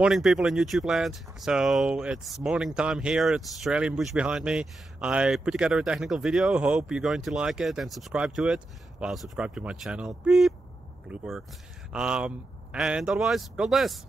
Morning people in YouTube land. So it's morning time here. It's Australian bush behind me. I put together a technical video. Hope you're going to like it and subscribe to it. Well, subscribe to my channel. Beep. Blooper. And otherwise, God bless.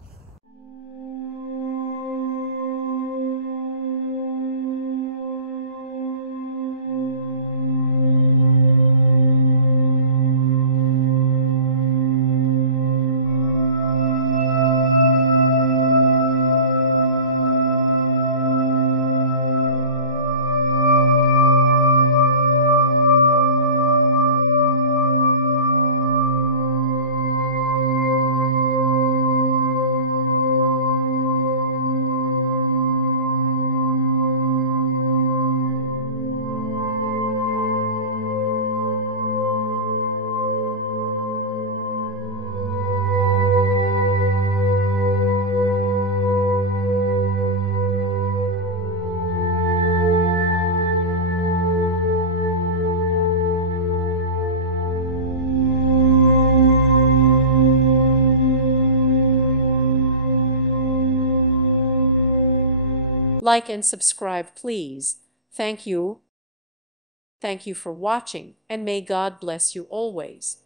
Like and subscribe, please. Thank you. Thank you for watching, and may God bless you always.